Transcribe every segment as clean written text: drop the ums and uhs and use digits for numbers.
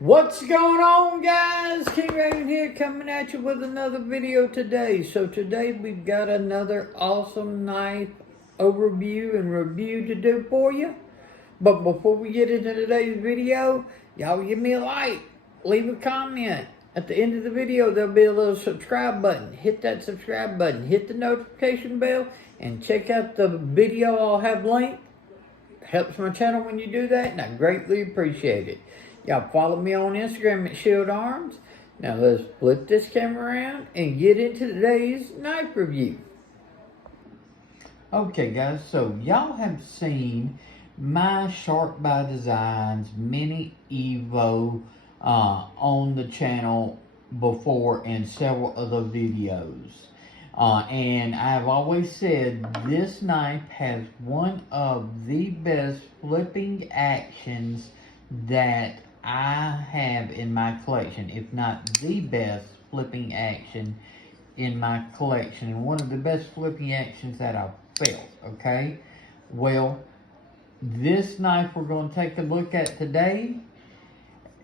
What's going on, guys? King Raven here, coming at you with another video today. So today we've got another awesome knife overview and review to do for you. But before we get into today's video, y'all give me a like, leave a comment. At the end of the video, there'll be a little subscribe button. Hit that subscribe button, hit the notification bell, and check out the video I'll have linked. Helps my channel when you do that, and I greatly appreciate it. Y'all follow me on Instagram at Shield Arms. Now let's flip this camera around and get into today's knife review. Okay guys, so y'all have seen my Sharp by Designs Mini Evo on the channel before in several other videos. And I've always said this knife has one of the best flipping actions that I have in my collection, if not the best flipping action in my collection, and one of the best flipping actions that I've felt, okay? Well, this knife we're going to take a look at today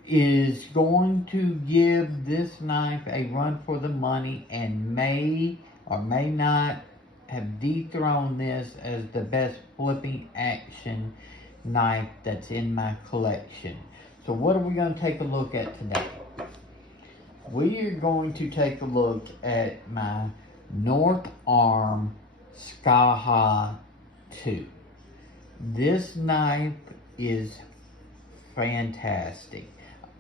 is going to give this knife a run for the money and may or may not have dethroned this as the best flipping action knife that's in my collection. So what are we going to take a look at today? We are going to take a look at my North Arm Skaha 2. This knife is fantastic.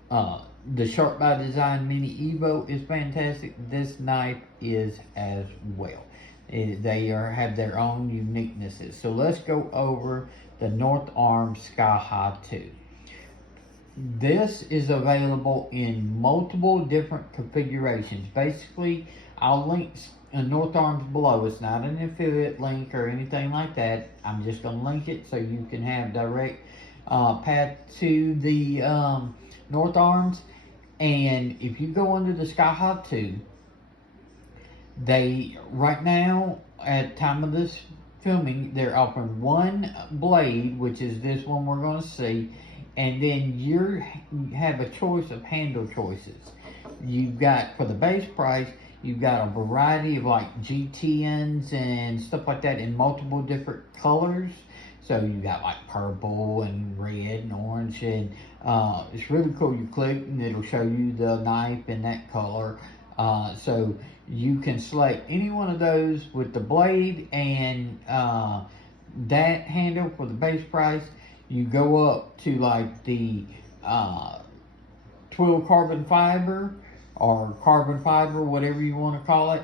The Sharp by Design Mini Evo is fantastic. This knife is as well. They have their own uniquenesses. So let's go over the North Arm Skaha 2. This is available in multiple different configurations. Basically, I'll link North Arms below. It's not an affiliate link or anything like that. I'm just going to link it so you can have direct path to the North Arms. And if you go under the Skaha 2, they right now at time of this filming, they're offering one blade, which is this one we're going to see, and then you have a choice of handle choices. You've got, for the base price, you've got a variety of like G10s and stuff like that in multiple different colors. So you got like purple and red and orange, and it's really cool. You click and it'll show you the knife in that color. So you can select any one of those with the blade and that handle for the base price. You go up to like the twill carbon fiber or carbon fiber, whatever you want to call it.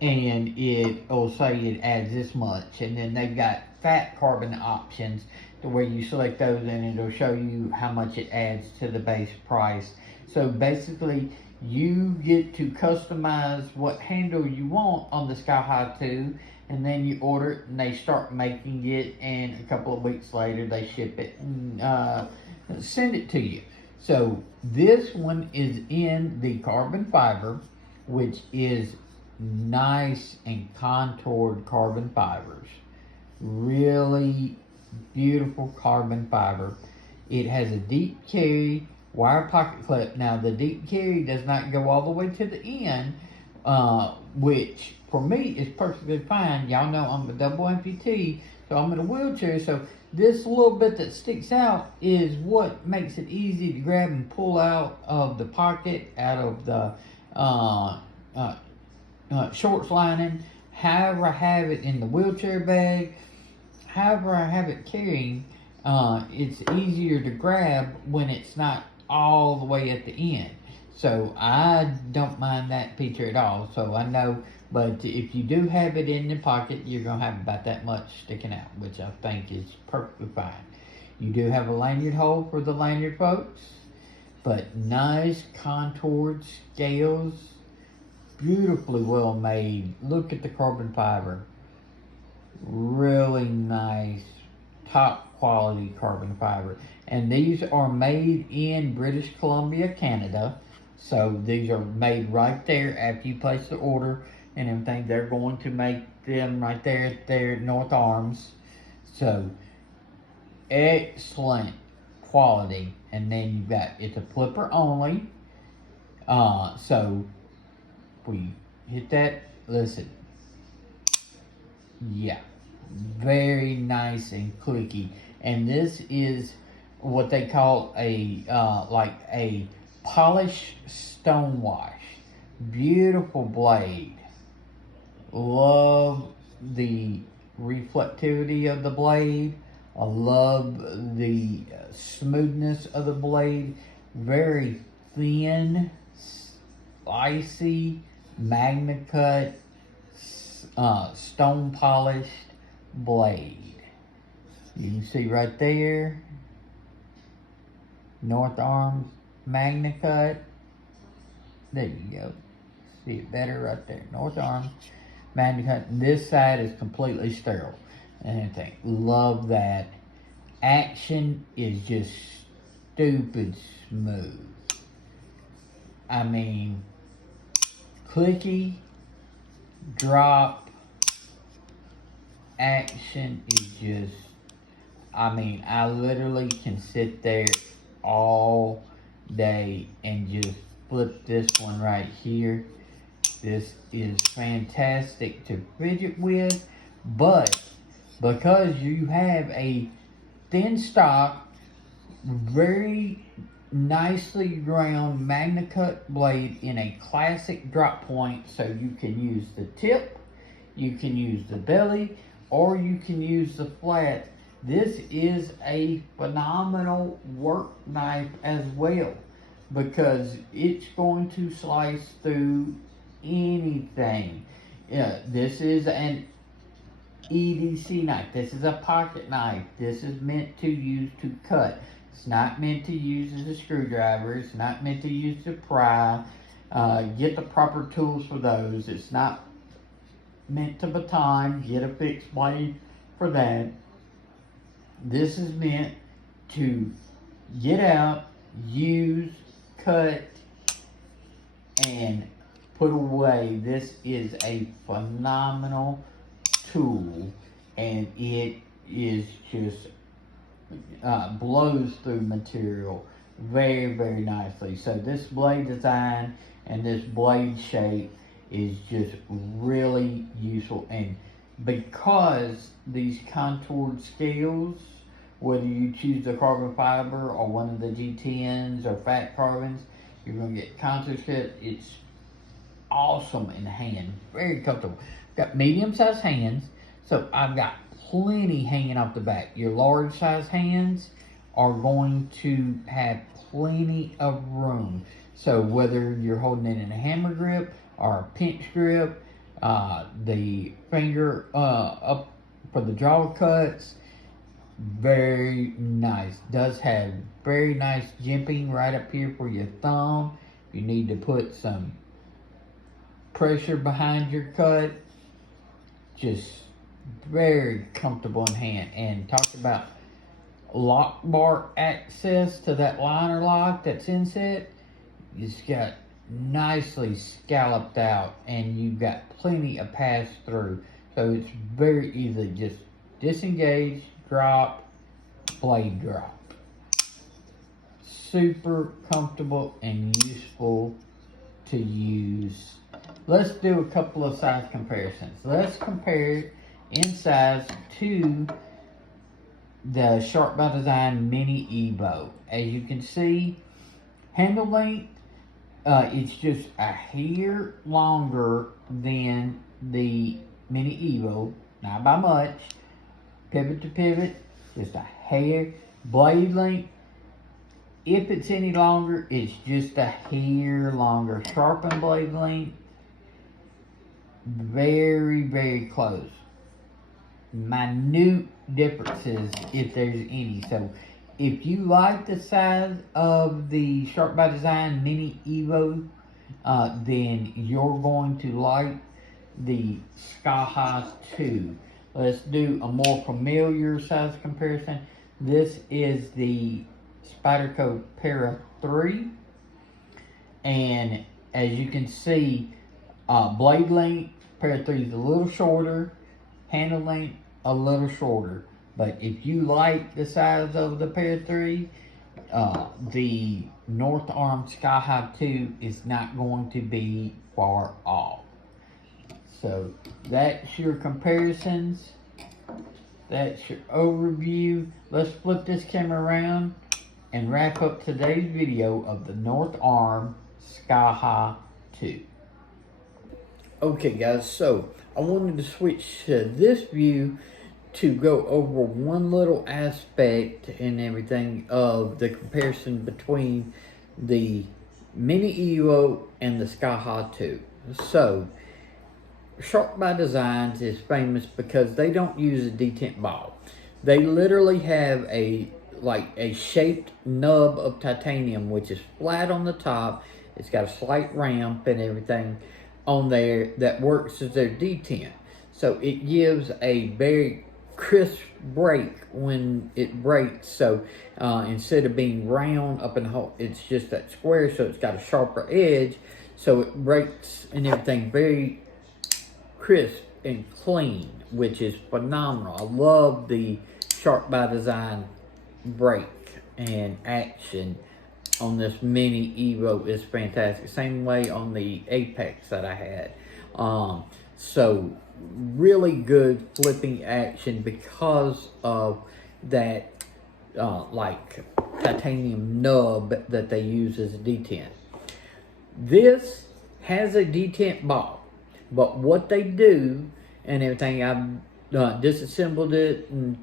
And it'll say it adds this much, and then they've got fat carbon options to where you select those and it'll show you how much it adds to the base price. So basically you get to customize what handle you want on the Skaha 2, and then you order it and they start making it, and a couple of weeks later they ship it and send it to you. So this one is in the carbon fiber, which is nice and contoured carbon fibers. Really beautiful carbon fiber. It has a deep carry wire pocket clip. Now the deep carry does not go all the way to the end, which for me is perfectly fine. Y'all know I'm a double amputee, so I'm in a wheelchair, so this little bit that sticks out is what makes it easy to grab and pull out of the pocket, out of the shorts lining. However I have it in the wheelchair bag, however I have it carrying, it's easier to grab when it's not all the way at the end. So I don't mind that feature at all. So I know, but if you do have it in the pocket, you're going to have about that much sticking out, which I think is perfectly fine. You do have a lanyard hole for the lanyard folks, but nice contoured scales, beautifully well made. Look at the carbon fiber. Really nice, top quality carbon fiber. And these are made in British Columbia, Canada. So these are made right there after you place the order and everything. They're going to make them right there at their North Arms. So excellent quality. And then you've got, it's a flipper only. So we hit that, listen, yeah, very nice and clicky. And this is what they call a like a polished stone wash. Beautiful blade. Love the reflectivity of the blade. I love the smoothness of the blade. Very thin, spicy, magna cut, stone polished blade. You can see right there, North Arm magna cut. There you go. See it better right there. North Arm magna cut. This side is completely sterile and everything. Love that. Action is just stupid smooth. I mean, clicky, drop, action is just, I mean, I literally can sit there all day and just flip this one right here. This is fantastic to fidget with, but because you have a thin stock, very nicely ground magna cut blade in a classic drop point, so you can use the tip, you can use the belly, or you can use the flat. This is a phenomenal work knife as well, because it's going to slice through anything. This is an EDC knife. This is a pocket knife. This is meant to use to cut. It's not meant to use as a screwdriver. It's not meant to use to pry. Get the proper tools for those. It's not meant to baton. Get a fixed blade for that. This is meant to get out, use, cut, and put away. This is a phenomenal tool, and it is just blows through material very, very nicely. So this blade design and this blade shape is just really useful, and because these contoured scales, whether you choose the carbon fiber or one of the G10s or fat carbons, you're going to get contour scale. It's awesome in the hand, very comfortable. Got medium sized hands, so I've got plenty hanging off the back. Your large size hands are going to have plenty of room. So whether you're holding it in a hammer grip or a pinch grip, the finger up for the draw cuts, very nice. Does have very nice jimping right up here for your thumb. You need to put some pressure behind your cut. Just very comfortable in hand. And talk about lock bar access to that liner lock that's inset. It's got nicely scalloped out, and you've got plenty of pass through, so it's very easy. Just disengage, drop, blade drop. Super comfortable and useful to use. Let's do a couple of size comparisons. Let's compare in size to the Sharp by Design Mini Evo. As you can see, handle length, it's just a hair longer than the Mini Evo, not by much. Pivot to pivot, just a hair. Blade length, if it's any longer, it's just a hair longer. Sharpened blade length, very, very close. Minute differences, if there's any. So if you like the size of the Sharp by Design Mini Evo, then you're going to like the Skaha 2. Let's do a more familiar size comparison. This is the Spyderco Para 3, and as you can see, blade length, Para 3 is a little shorter, handle length a little shorter. But if you like the size of the Para 3, the North Arm Skaha 2 is not going to be far off. So that's your comparisons. That's your overview. Let's flip this camera around and wrap up today's video of the North Arm Skaha 2. Okay guys, so I wanted to switch to this view to go over one little aspect and everything of the comparison between the Mini Evo and the Skaha 2. So, Sharp by Designs is famous because they don't use a detent ball. They literally have a shaped nub of titanium, which is flat on the top. It's got a slight ramp and everything on there that works as their detent. So it gives a very crisp break when it breaks. So instead of being round up in the hole, it's just that square, so it's got a sharper edge. So it breaks and everything very crisp and clean, which is phenomenal. I love the Sharp by Design break and action on this Mini Evo is fantastic. Same way on the Apex that I had. So really good flipping action because of that like titanium nub that they use as a detent. This has a detent ball, but what they do and everything, I've disassembled it and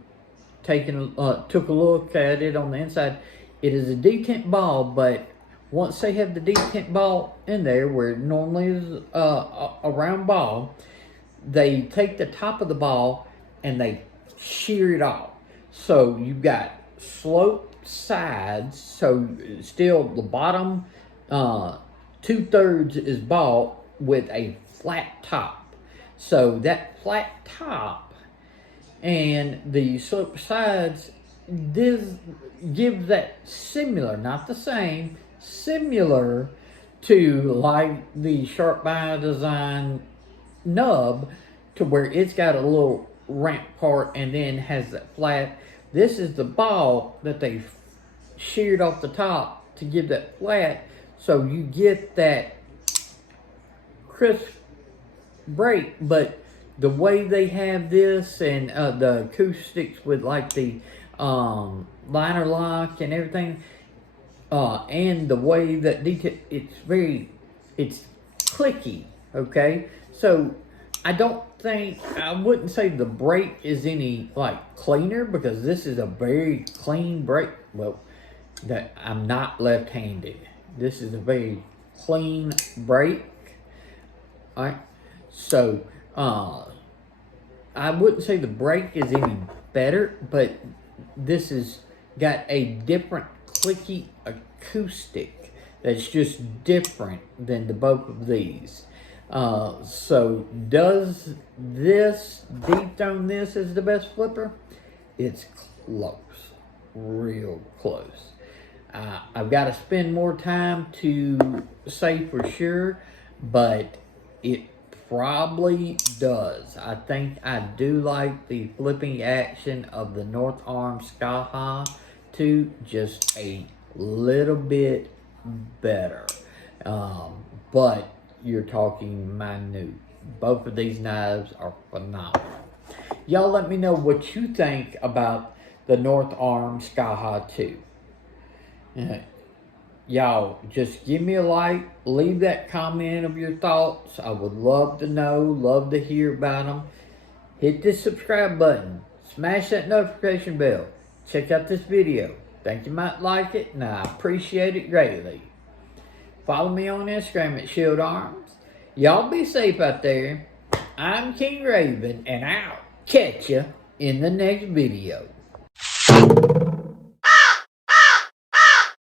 took a look at it on the inside. It is a detent ball, but once they have the detent ball in there, where it normally is a round ball, they take the top of the ball and they shear it off. So you've got sloped sides, so still the bottom 2/3 is ball with a flat top. So that flat top and the sloped sides, this gives that similar, not the same, similar to like the Sharp by Design nub, to where it's got a little ramp part and then has that flat. This is the ball that they sheared off the top to give that flat, so you get that crisp break. But the way they have this and the acoustics with like the liner lock and everything, and the way that it's clicky, okay? So I wouldn't say the break is any like cleaner, because this is a very clean break. Well, that I'm not left-handed. This is a very clean break. All right, so I wouldn't say the break is any better, but this has got a different clicky acoustic that's just different than the both of these. So does this dethrone this as the best flipper? It's close, real close. I've got to spend more time to say for sure, but it probably does. I think I do like the flipping action of the North Arm Skaha 2 just a little bit better. But you're talking minute. Both of these knives are phenomenal. Y'all let me know what you think about the North Arm Skaha 2. Y'all just give me a like, leave that comment of your thoughts. I would love to know, love to hear about them. Hit this subscribe button, smash that notification bell, check out this video. Think you might like it, and I appreciate it greatly. Follow me on Instagram at Shield Arms. Y'all be safe out there. I'm King Raven, and I'll catch you in the next video.